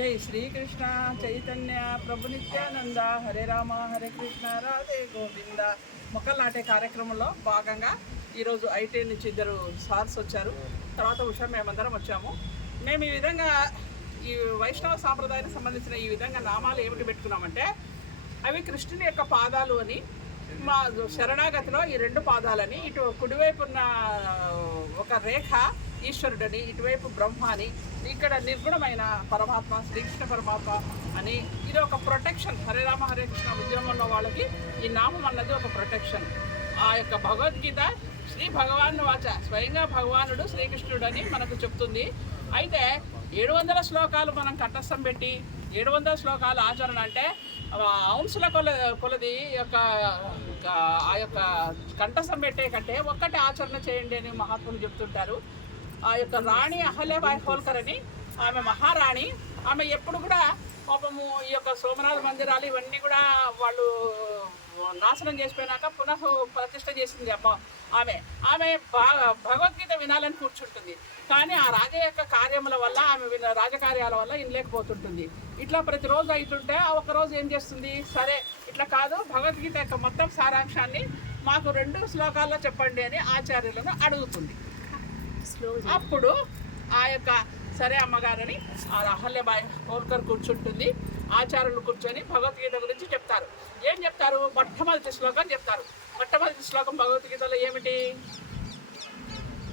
జై శ్రీకృష్ణ చైతన్య ప్రభు నిత్యానంద హరే రామ హరే కృష్ణ రాధే గోవింద. మొక్కలు నాటే కార్యక్రమంలో భాగంగా ఈరోజు ఐటీ నుంచి ఇద్దరు సార్స్ వచ్చారు. తర్వాత ఉషా మేమందరం వచ్చాము. మేము ఈ విధంగా ఈ వైష్ణవ సాంప్రదాయానికి సంబంధించిన ఈ విధంగా నామాలు ఏమిటి పెట్టుకున్నామంటే, అవి కృష్ణుని యొక్క పాదాలు అని, మా శరణాగతిలో ఈ రెండు పాదాలని, ఇటు కుడివైపు ఉన్న ఒక రేఖ ఈశ్వరుడని, ఇటువైపు బ్రహ్మ అని, ఇక్కడ నిర్గుణమైన పరమాత్మ శ్రీకృష్ణ పరమాత్మ అని. ఇది ఒక ప్రొటెక్షన్. హరే రామ హరే కృష్ణ ఉద్యమంలో వాళ్ళకి ఈ నామం అన్నది ఒక ప్రొటెక్షన్. ఆ యొక్క భగవద్గీత శ్రీ భగవాన్ వాచ, స్వయంగా భగవానుడు శ్రీకృష్ణుడు అని మనకు చెప్తుంది. అయితే 700 శ్లోకాలు మనం కంఠస్థం పెట్టి 700 శ్లోకాల ఆచరణ అంటే అంశుల కొలది యొక్క ఆ యొక్క కంఠస్థం పెట్టే కంటే ఒక్కటి ఆచరణ చేయండి అని మహాత్ములు చెప్తుంటారు. ఆ యొక్క రాణి అహల్యాబాయి హోల్కర్ అని, ఆమె మహారాణి. ఆమె ఎప్పుడు కూడా పాపము ఈ యొక్క సోమనాథ మందిరాలు ఇవన్నీ కూడా వాళ్ళు నాశనం చేసిపోయినాక పునః ప్రతిష్ట చేసింది ఆమె భగవద్గీత వినాలని కూర్చుంటుంది. కానీ ఆ రాజ యొక్క కార్యముల వల్ల, ఆమె రాజకార్యాల వల్ల వినలేకపోతుంటుంది. ఇట్లా ప్రతిరోజు అవుతుంటే ఒకరోజు ఏం చేస్తుంది, సరే ఇట్లా కాదు, భగవద్గీత యొక్క మొత్తం సారాంశాన్ని మాకు 2 శ్లోకాల్లో చెప్పండి అని ఆచార్యులను అడుగుతుంది. అప్పుడు ఆ యొక్క సరే అమ్మగారని ఆ అహల్యాబాయి హోల్కర్ కూర్చుంటుంది. ఆచార్యులు కూర్చొని భగవద్గీత గురించి చెప్తారు. ఏం చెప్తారు? మొట్టమొదటి శ్లోకం చెప్తారు. మొట్టమొదటి శ్లోకం భగవద్గీతలో ఏమిటి?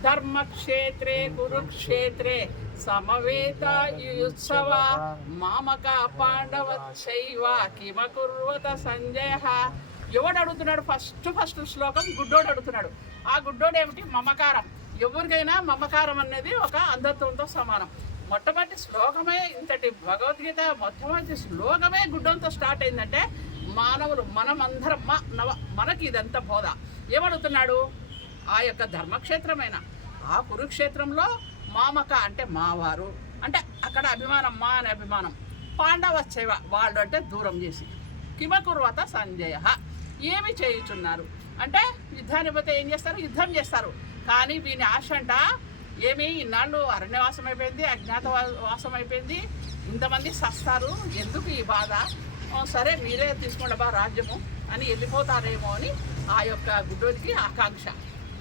ధర్మక్షేత్రే కురుక్షేత్రే సమవేతాయుత్సవ మామక పాండవచ్చైవ కిమకుర్వత సంజయ. ఎవడు అడుగుతున్నాడు? ఫస్ట్ శ్లోకం గుడ్డోడు అడుగుతున్నాడు. ఆ గుడ్డోడు ఏమిటి? మమకారం. ఎవరికైనా మమకారం అనేది ఒక అంధత్వంతో సమానం. మొట్టమొదటి శ్లోకమే ఇంతటి భగవద్గీత మొట్టమొదటి శ్లోకమే గుడ్డంతో స్టార్ట్ అయిందంటే మానవులు మనమందరం మనకి ఇదంతా బోధ. ఏమడుగుతున్నాడు? ఆ యొక్క ధర్మక్షేత్రమైన ఆ కురుక్షేత్రంలో మామక అంటే మావారు, అంటే అక్కడ అభిమానం, మా అనే అభిమానం. పాండవచ్చైవ వాళ్ళు అంటే దూరం చేసి, కిమకుర్వత సంజయ ఏమి చేయుచున్నారు అంటే యుద్ధాన్ని పోతే ఏం చేస్తారు? యుద్ధం చేస్తారు. కానీ వీని ఆశ అంట ఏమి, ఇన్నాళ్ళు అరణ్యవాసం అయిపోయింది, అజ్ఞాతవాసం అయిపోయింది, ఇంతమంది సస్తారు, ఎందుకు ఈ బాధ, సరే మీరే తీసుకోండి బా రాజ్యము అని వెళ్ళిపోతారేమో అని ఆ యొక్క గుడ్డోడికి ఆకాంక్ష.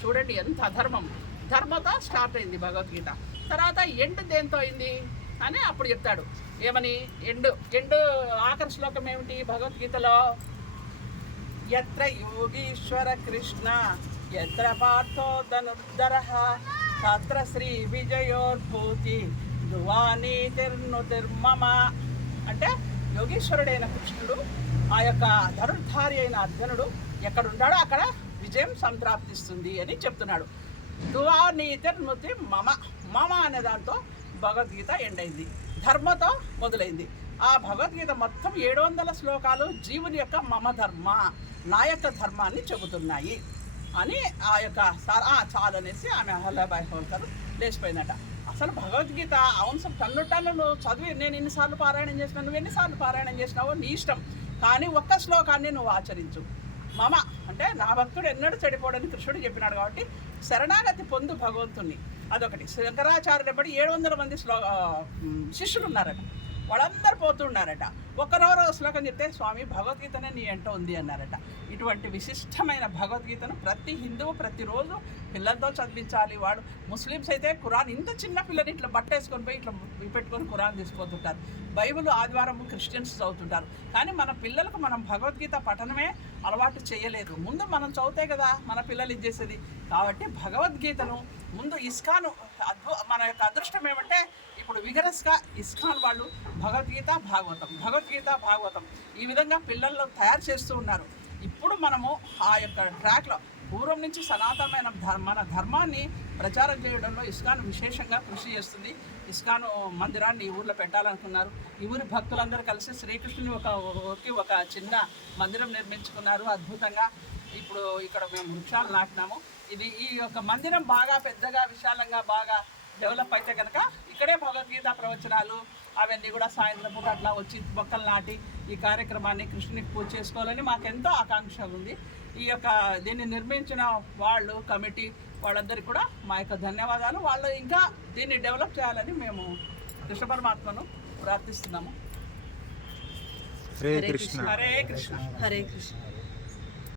చూడండి ఎంత అధర్మం. ధర్మతో స్టార్ట్ అయింది భగవద్గీత. తర్వాత ఎండ్ దేంతో అయింది అని అప్పుడు చెప్తాడు. ఏమని? ఎండు ఆఖరి శ్లోకం ఏమిటి భగవద్గీతలో? యత్ర యోగీశ్వర కృష్ణ యత్ర పార్థో ధనుర్ధరః తత్ర శ్రీ విజయోర్భూతి ధ్రువానీతిర్నుతిర్మమ. అంటే యోగీశ్వరుడైన కృష్ణుడు, ఆ యొక్క ధనుర్ధారి అయిన అర్జునుడు ఎక్కడుంటాడో అక్కడ విజయం సంప్రాప్తిస్తుంది అని చెప్తున్నాడు. ధ్రువానీతిర్నుతి మమ అనే దాంతో భగవద్గీత ఎండ్ అయింది. ధర్మతో మొదలైంది. ఆ భగవద్గీత మొత్తం 700 శ్లోకాలు జీవుని యొక్క మమ ధర్మ, నా యొక్క ధర్మాన్ని చెబుతున్నాయి అని ఆ యొక్క చాలనేసి ఆమె అహల్యాబాయి హోల్కర్ లేచిపోయిందట. అసలు భగవద్గీత అంశం టన్నులు చదివి నేను ఎన్నిసార్లు పారాయణం చేసినా, నువ్వు ఎన్నిసార్లు పారాయణం చేసినావో నీ ఇష్టం, కానీ ఒక్క శ్లోకాన్ని నువ్వు ఆచరించు. మమ అంటే నా భక్తుడు ఎన్నడూ చెడిపోడని కృష్ణుడు చెప్పినాడు. కాబట్టి శరణాగతి పొందు భగవంతుణ్ణి. అదొకటి. శంకరాచార్యుడు బట్టి 700 మంది శిష్యులు ఉన్నారట. వాళ్ళందరూ పోతున్నారట. ఒక్కరోజు శ్లోకం చెప్తే స్వామి భగవద్గీతనే నీ ఎంట ఉంది అన్నారట. ఇటువంటి విశిష్టమైన భగవద్గీతను ప్రతి హిందువు ప్రతిరోజు పిల్లలతో చదివించాలి. వాడు ముస్లిమ్స్ అయితే ఖురాన్, ఇంత చిన్న పిల్లని ఇట్లా బట్టేసుకొని పోయి ఇట్లా పెట్టుకొని ఖురాన్ తీసుకుపోతుంటారు. బైబిల్ ఆదివారం క్రిస్టియన్స్ చదువుతుంటారు. కానీ మన పిల్లలకు మనం భగవద్గీత పఠనమే అలవాటు చేయలేదు. ముందు మనం చదివితే కదా మన పిల్లలు ఇచ్చేసేది. కాబట్టి భగవద్గీతను ముందు ఇస్కాన్ మన యొక్క అదృష్టం ఏమంటే ఇప్పుడు విగరస్గా ఇస్కాన్ వాళ్ళు భగవద్గీత భాగవతం ఈ విధంగా పిల్లల్లో తయారు చేస్తూ ఉన్నారు. ఇప్పుడు మనము ఆ యొక్క ట్రాక్లో పూర్వం నుంచి సనాతనమైన మన ధర్మాన్ని ప్రచారం చేయడంలో ఇస్కాన్ విశేషంగా కృషి చేస్తుంది. ఇస్కాన్ మందిరాన్ని ఈ ఊర్లో పెట్టాలనుకున్నారు. ఈ ఊరి భక్తులందరూ కలిసి శ్రీకృష్ణుని ఒక చిన్న మందిరం నిర్మించుకున్నారు అద్భుతంగా. ఇప్పుడు ఇక్కడ మేము వృక్షాలు నాటినాము. ఈ యొక్క మందిరం బాగా పెద్దగా విశాలంగా బాగా డెవలప్ అయితే కనుక ఇక్కడే భగవద్గీత ప్రవచనాలు అవన్నీ కూడా సాయంత్రం పూట అట్లా వచ్చి మొక్కలు నాటి ఈ కార్యక్రమాన్ని కృష్ణునికి పూజ చేసుకోవాలని మాకెంతో ఆకాంక్ష ఉంది. ఈ యొక్క దీన్ని నిర్మించిన వాళ్ళు, కమిటీ వాళ్ళందరికీ కూడా మా యొక్క ధన్యవాదాలు. వాళ్ళు ఇంకా దీన్ని డెవలప్ చేయాలని మేము కృష్ణ పరమాత్మను ప్రార్థిస్తున్నాము. హరే కృష్ణ. హరే కృష్ణ. హరే కృష్ణ.